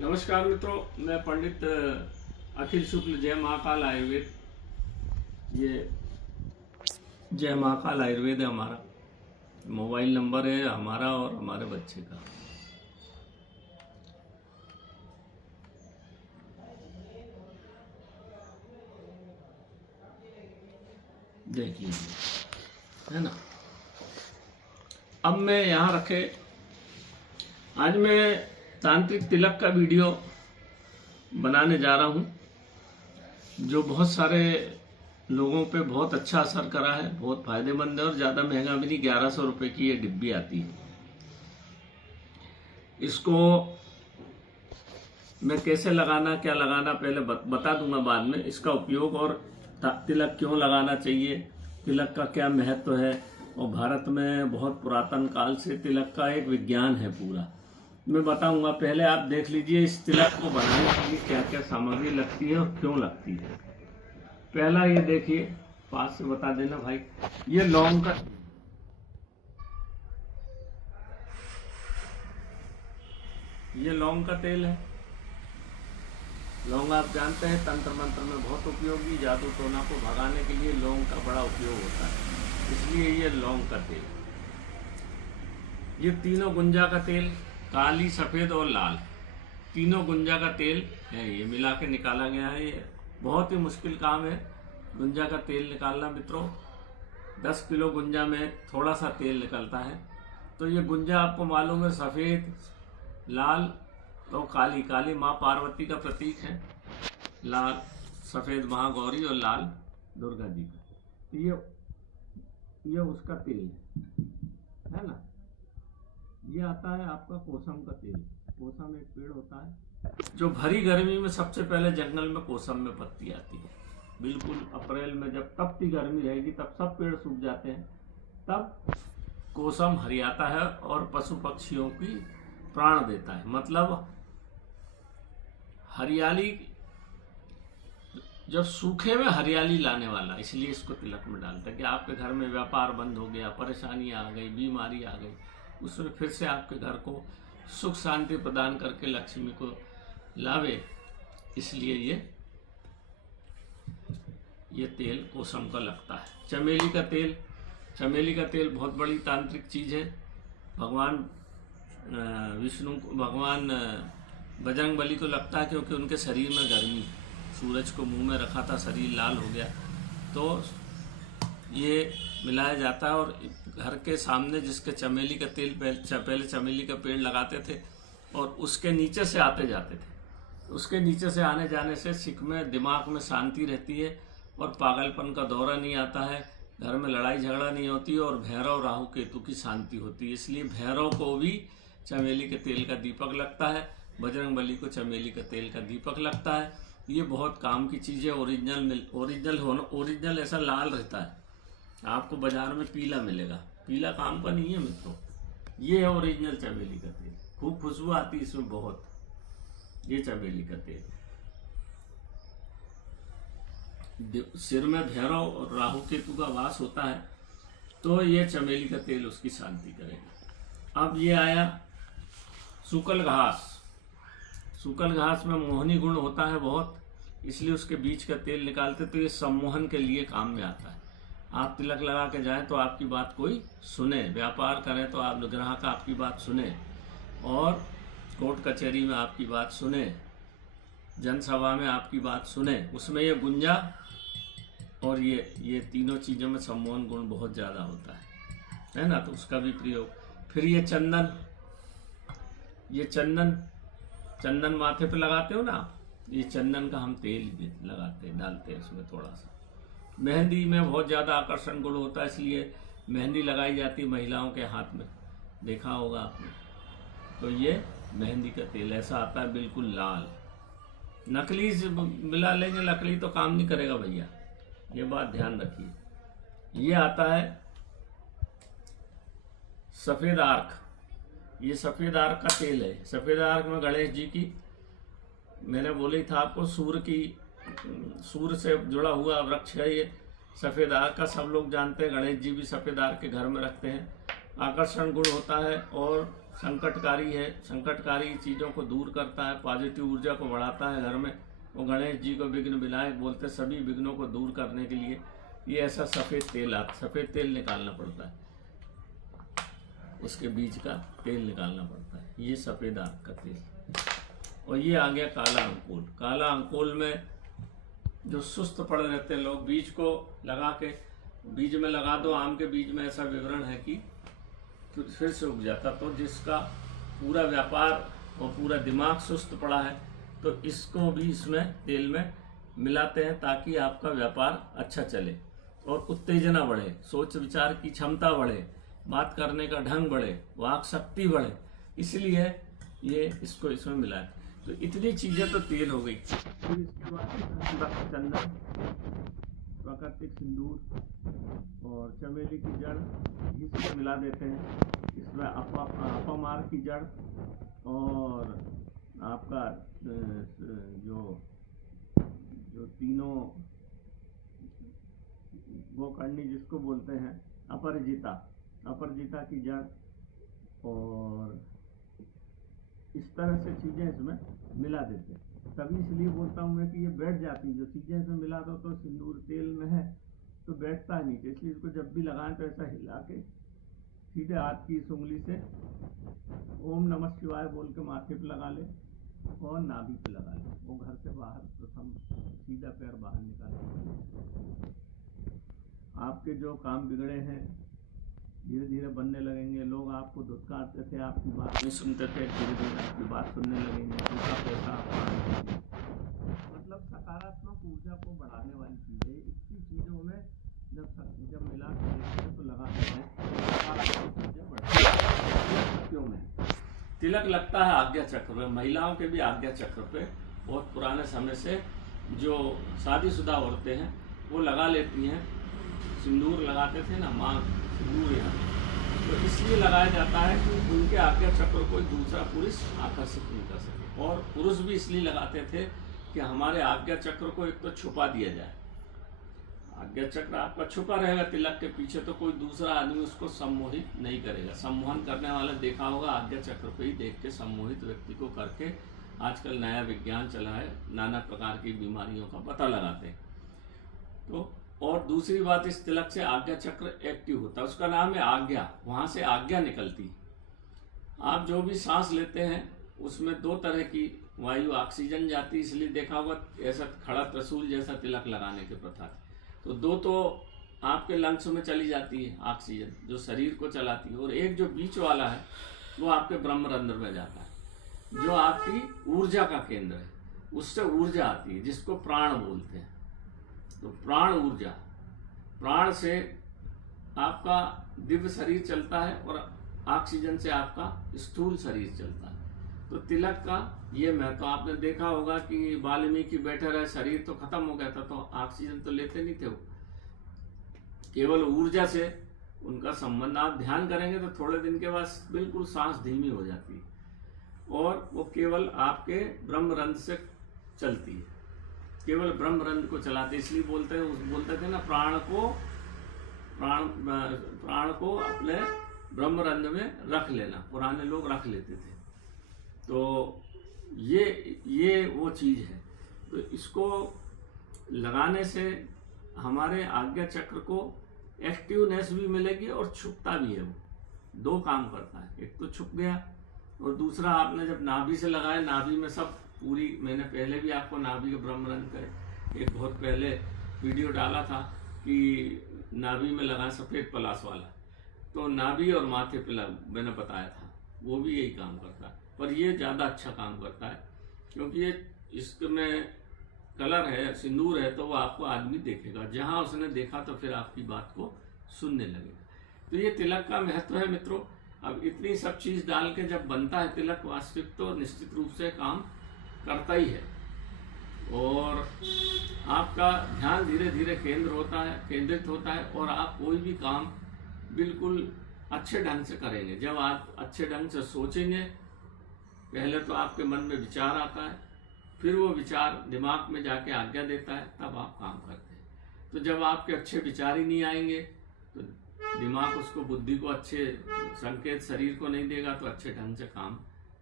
नमस्कार मित्रों, मैं पंडित अखिल शुक्ल जय महाकाल आयुर्वेद। ये जय महाकाल आयुर्वेद है हमारा मोबाइल नंबर है हमारा और हमारे बच्चे का। देख लीजिए, है ना। अब मैं यहाँ रखे, आज मैं तांत्रिक तिलक का वीडियो बनाने जा रहा हूँ जो बहुत सारे लोगों पे बहुत अच्छा असर करा है, बहुत फायदेमंद है और ज़्यादा महंगा भी नहीं। 1100 रुपये की ये डिब्बी आती है। इसको मैं कैसे लगाना, क्या लगाना पहले बता दूंगा, बाद में इसका उपयोग और तिलक क्यों लगाना चाहिए, तिलक का क्या महत्व है। और भारत में बहुत पुरातन काल से तिलक का एक विज्ञान है पूरा, मैं बताऊंगा। पहले आप देख लीजिए इस तिलक को बनाने के लिए क्या क्या सामग्री लगती है और क्यों लगती है। पहला ये देखिए, पास से बता देना भाई, ये लौंग का, ये लौंग का तेल है। लौंग आप जानते हैं तंत्र मंत्र में बहुत उपयोगी, जादू टोना को भगाने के लिए लौंग का बड़ा उपयोग होता है, इसलिए ये लौंग का तेल। ये तीनों गुंजा का तेल, काली, सफेद और लाल, तीनों गुंजा का तेल है। ये मिला के निकाला गया है। ये बहुत ही मुश्किल काम है गुंजा का तेल निकालना मित्रों। 10 किलो गुंजा में थोड़ा सा तेल निकलता है। तो ये गुंजा आपको मालूम है, सफेद, लाल तो काली। काली माँ पार्वती का प्रतीक है, लाल सफेद महागौरी और लाल दुर्गा जी का। तो ये उसका तेल है ना। ये आता है आपका कोसम का तेल। कोसम एक पेड़ होता है जो भरी गर्मी में सबसे पहले जंगल में कोसम में पत्ती आती है। बिल्कुल अप्रैल में जब तपती गर्मी रहेगी तब सब पेड़ सूख जाते हैं, तब कोसम हरियाता है और पशु पक्षियों की प्राण देता है। मतलब हरियाली, जब सूखे में हरियाली लाने वाला, इसलिए इसको तिलक में डालता है कि आपके घर में व्यापार बंद हो गया, परेशानी आ गई, बीमारी आ गई, उसमें फिर से आपके घर को सुख शांति प्रदान करके लक्ष्मी को लावे। इसलिए ये तेल कोसम का लगता है। चमेली का तेल, चमेली का तेल बहुत बड़ी तांत्रिक चीज है। भगवान विष्णु को, भगवान बजरंगबली को लगता है क्योंकि उनके शरीर में गर्मी है। सूरज को मुंह में रखा था, शरीर लाल हो गया, तो ये मिलाया जाता है। और घर के सामने जिसके चमेली का तेल, पहले चमेली का पेड़ लगाते थे और उसके नीचे से आते जाते थे। उसके नीचे से आने जाने से सिक में, दिमाग में शांति रहती है और पागलपन का दौरा नहीं आता है, घर में लड़ाई झगड़ा नहीं होती और भैरव राहु केतु की शांति होती है। इसलिए भैरव को भी चमेली के तेल का दीपक लगता है, बजरंगबली को चमेली का तेल का दीपक लगता है। ये बहुत काम की चीज़ है। ओरिजिनल ऐसा लाल रहता है, आपको बाजार में पीला मिलेगा, पीला काम का नहीं है मित्रों। ये है ओरिजिनल चमेली का तेल, खूब खुशबू आती है इसमें बहुत। ये चमेली का तेल, सिर में भैरव और राहु केतु का वास होता है, तो ये चमेली का तेल उसकी शांति करेगा। अब ये आया सूकल घास। सूकल घास में मोहनी गुण होता है बहुत, इसलिए उसके बीज का तेल निकालते, तो ये सम्मोहन के लिए काम में आता है। आप तिलक लगा के जाएं तो आपकी बात कोई सुने, व्यापार करें तो आप ग्राहक आपकी बात सुने, और कोर्ट कचहरी में आपकी बात सुने, जनसभा में आपकी बात सुने। उसमें ये गुंजा और ये तीनों चीज़ों में सम्मोहन गुण बहुत ज़्यादा होता है ना, तो उसका भी प्रयोग। फिर ये चंदन, ये चंदन माथे पे लगाते हो ना, ये चंदन का हम तेल भी लगाते हैं, डालते हैं उसमें थोड़ा सा। मेहंदी में बहुत ज़्यादा आकर्षण गुण होता है, इसलिए मेहंदी लगाई जाती है महिलाओं के हाथ में, देखा होगा आपने। तो ये मेहंदी का तेल ऐसा आता है बिल्कुल लाल। नकली से मिला लेंगे, नकली तो काम नहीं करेगा भैया, ये बात ध्यान रखिए। ये आता है सफ़ेद आर्क। ये सफ़ेद आर्क का तेल है। सफ़ेद आर्क में गणेश जी की, मैंने बोला ही था आपको, सूर्य से जुड़ा हुआ वृक्ष है ये सफ़ेद आर्क का। सब लोग जानते हैं, गणेश जी भी सफ़ेद आर्क के घर में रखते हैं। आकर्षण गुण होता है और संकटकारी है, संकटकारी चीज़ों को दूर करता है, पॉजिटिव ऊर्जा को बढ़ाता है घर में। वो गणेश जी को विघ्न विनायक बोलते, सभी विघ्नों को दूर करने के लिए ये ऐसा सफ़ेद तेल आता, सफ़ेद तेल निकालना पड़ता है, उसके बीज का तेल निकालना पड़ता है, ये सफ़ेद आग का तेल। और ये आ गया काला अंकुल। काला अंकुल में जो सुस्त पड़े रहते हैं लोग, बीज को लगा के, बीज में लगा दो, आम के बीज में ऐसा विवरण है कि फिर से उग जाता। तो जिसका पूरा व्यापार और पूरा दिमाग सुस्त पड़ा है, तो इसको भी इसमें तेल में मिलाते हैं ताकि आपका व्यापार अच्छा चले और उत्तेजना बढ़े, सोच विचार की क्षमता बढ़े, बात करने का ढंग बढ़े, वाक शक्ति बढ़े, इसलिए ये इसको इसमें मिलाए। तो इतनी चीजें तो तेल हो गई। फिर इसके बाद चंदन, प्राकृतिक सिंदूर और चमेली की जड़ इसमें मिला देते हैं। इसमें अपमार की जड़ और आपका जो तीनों गोकर्णी जिसको बोलते हैं, अपराजिता की जड़, और इस तरह से चीज़ें इसमें मिला देते हैं। तभी इसलिए बोलता हूँ मैं कि ये बैठ जाती, जो चीज़ें इसमें मिला दो तो सिंदूर तेल में है तो बैठता है नीचे, इसलिए इसको जब भी लगाएं तो ऐसा हिला के सीधे हाथ की इस उंगली से ओम नमः शिवाय बोल के माथे पे लगा ले और नाभि पे लगा ले। वो घर से बाहर प्रथम सीधा पैर बाहर निकाले। आपके जो काम बिगड़े हैं धीरे धीरे बनने लगेंगे। लोग आपको धुतकारते थे, आपकी बात नहीं सुनते थे, धीरे धीरे आपकी बात सुनने लगेंगे। उनका पैसा मतलब सकारात्मक ऊर्जा को बढ़ाने वाली चीज़ है। इतनी चीज़ों में जब मिला के देखते हैं तो लगाते हैं सकारात्मक चीज़ें बढ़ती हैं। क्यों में तिलक लगता है आज्ञा चक्र पे, महिलाओं के भी आज्ञा चक्र पे बहुत पुराने समय से जो शादीशुदा औरतें हैं वो लगा लेती हैं। सिंदूर लगाते थे ना, माँ सिंदूर यहाँ, तो इसलिए लगाया जाता है कि उनके आज्ञा चक्र कोई दूसरा पुरुष आकर्षित नहीं कर सके। और पुरुष भी इसलिए लगाते थे कि हमारे आज्ञा चक्र को एक तो छुपा दिया जाए। आज्ञा चक्र आपका छुपा रहेगा तिलक के पीछे, तो कोई दूसरा आदमी उसको सम्मोहित नहीं करेगा। सम्मोहन करने वाला देखा होगा आज्ञा चक्र पे ही देख के सम्मोहित व्यक्ति को करके आजकल नया विज्ञान चला है, नाना प्रकार की बीमारियों का पता लगाते हैं। तो और दूसरी बात, इस तिलक से आज्ञा चक्र एक्टिव होता है, उसका नाम है आज्ञा, वहां से आज्ञा निकलती। आप जो भी सांस लेते हैं उसमें दो तरह की वायु ऑक्सीजन जाती, इसलिए देखा होगा ऐसा खड़ा त्रिशूल जैसा तिलक लगाने के प्रथा। तो दो तो आपके लंग्स में चली जाती है ऑक्सीजन जो शरीर को चलाती है, और एक जो बीच वाला है वो आपके ब्रह्मरंध्र में जाता है जो आपकी ऊर्जा का केंद्र है। उससे ऊर्जा आती है जिसको प्राण बोलते हैं। तो प्राण ऊर्जा, प्राण से आपका दिव्य शरीर चलता है और ऑक्सीजन से आपका स्थूल शरीर चलता है। तो तिलक का ये महत्व आपने देखा होगा कि वाल्मीकि बैठे रहे, शरीर तो खत्म हो गया था तो ऑक्सीजन तो लेते नहीं थे, वो केवल ऊर्जा से उनका संबंध। आप ध्यान करेंगे तो थोड़े दिन के बाद बिल्कुल सांस धीमी हो जाती है और वो केवल आपके ब्रह्मरंध्र से चलती है, केवल ब्रह्मरंध्र को चलाते। इसलिए बोलते थे ना, प्राण को अपने ब्रह्मरंध्र में रख लेना, पुराने लोग रख लेते थे। तो ये वो चीज है। तो इसको लगाने से हमारे आज्ञा चक्र को एक्टिवनेस भी मिलेगी और छुपता भी है। वो दो काम करता है, एक तो छुप गया और दूसरा आपने जब नाभि से लगाया, नाभि में सब पूरी, मैंने पहले भी आपको नाभि के ब्रह्मरंध्र का एक बहुत पहले वीडियो डाला था कि नाभि में लगाए सफेद पलाश वाला, तो नाभि और माथे पे मैंने बताया था, वो भी यही काम करता है। पर ये ज़्यादा अच्छा काम करता है क्योंकि ये इसमें कलर है, सिंदूर है, तो वो आपको आदमी देखेगा, जहां उसने देखा तो फिर आपकी बात को सुनने लगेगा। तो ये तिलक का महत्व है मित्रों। अब इतनी सब चीज डाल के जब बनता है तिलक, वास्तविक तो निश्चित रूप से काम करता ही है और आपका ध्यान धीरे धीरे केंद्रित होता है और आप कोई भी काम बिल्कुल अच्छे ढंग से करेंगे। जब आप अच्छे ढंग से सोचेंगे, पहले तो आपके मन में विचार आता है, फिर वो विचार दिमाग में जाके आज्ञा देता है, तब आप काम करते हैं। तो जब आपके अच्छे विचार ही नहीं आएंगे तो दिमाग उसको, बुद्धि को अच्छे संकेत शरीर को नहीं देगा तो अच्छे ढंग से काम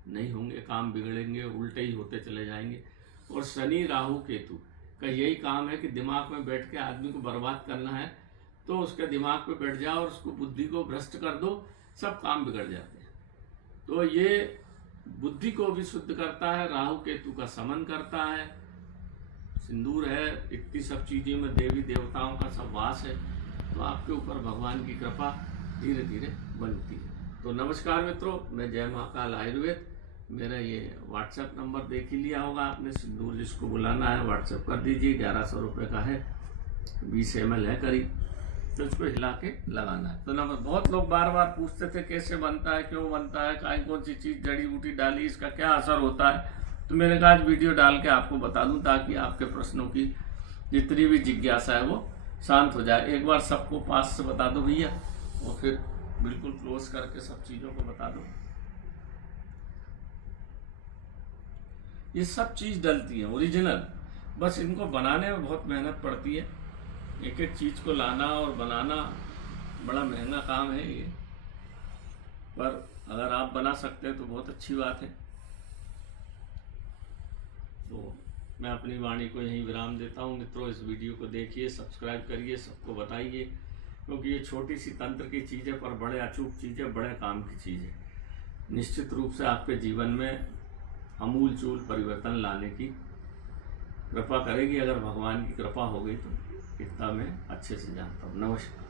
नहीं होंगे, काम बिगड़ेंगे, उल्टे ही होते चले जाएंगे। और शनि राहु केतु का यही काम है कि दिमाग में बैठ के आदमी को बर्बाद करना है, तो उसके दिमाग पे बैठ जाओ और उसको बुद्धि को भ्रष्ट कर दो, सब काम बिगड़ जाते हैं। तो ये बुद्धि को भी शुद्ध करता है, राहु केतु का समन करता है, सिंदूर है, इतनी सब चीजें में देवी देवताओं का सब वास है, तो आपके ऊपर भगवान की कृपा धीरे धीरे बनती है। तो नमस्कार मित्रों, मैं जय महाकाल आयुर्वेद, मेरा ये व्हाट्सएप नंबर देख ही लिया होगा आपने। सिंदूर जिसको बुलाना है व्हाट्सएप कर दीजिए, 1100 रुपये का है, 20 ml है करीब, तो इसको हिला के लगाना है। तो नंबर बहुत लोग बार बार पूछते थे कैसे बनता है, क्यों बनता है, कौन सी चीज जड़ी बूटी डाली, इसका क्या असर होता है। तो मैंने कहा आज वीडियो डाल के आपको बता दूं ताकि आपके प्रश्नों की जितनी भी जिज्ञासा है वो शांत हो जाए। एक बार सबको पास से बता दो भैया, और फिर बिल्कुल क्लोज करके सब चीजों को बता दो। ये सब चीज डलती है ओरिजिनल, बस इनको बनाने में बहुत मेहनत पड़ती है। एक एक चीज को लाना और बनाना बड़ा महंगा काम है ये, पर अगर आप बना सकते हैं तो बहुत अच्छी बात है। तो मैं अपनी वाणी को यहीं विराम देता हूँ मित्रों। इस वीडियो को देखिए, सब्सक्राइब करिए, सबको बताइए, क्योंकि ये छोटी सी तंत्र की चीज़ है पर बड़े अचूक चीज़ है, बड़े काम की चीज़ है। निश्चित रूप से आपके जीवन में अमूल चूल परिवर्तन लाने की कृपा करेगी। अगर भगवान की कृपा हो गई तो इतना मैं अच्छे से जानता हूँ। नमस्कार।